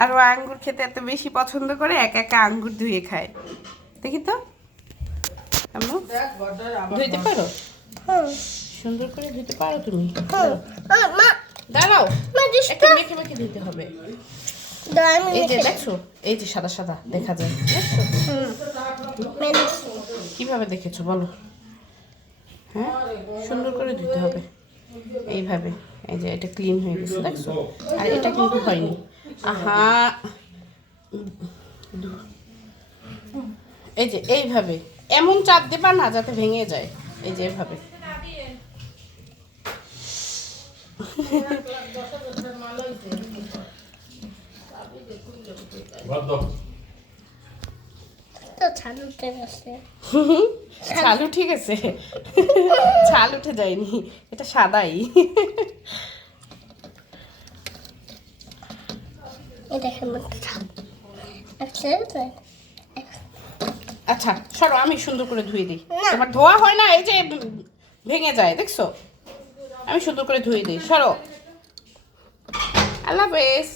আর ও আঙ্গুর খেতে এত বেশি পছন্দ করে একা একা আঙ্গুর ধুয়ে খায়। দেখি তো আম্মু, ধুইতে পারো? সুন্দর করে ধুইতে পারো তুমি? দাঁড়াও, একটু মেখে মেখে ধুইতে হবে। এই যে দেখছো, এই যে সাদা সাদা দেখা যায়, দেখছো? কিভাবে দেখেছো বলো? হ্যাঁ, সুন্দর করে ধুতে হবে এইভাবে। এই যে এটা ক্লিন হয়ে গেছে, দেখছো? আর এটা কিন্তু হয়নি। আহা, এই যে এইভাবে এমন চাপ দেবা না যাতে ভেঙে যায়। এই যে এভাবে। ছাল উঠে গেছে? ছাল উঠে যায়নি, এটা সাদাই। আচ্ছা সরো, আমি সুন্দর করে ধুয়ে দিই। তোমার ধোয়া হয় না, এই যে ভেঙে যায়, দেখছো? আমি সুন্দর করে ধুয়ে দিই, সরো। আল্লাহ হাফেজ।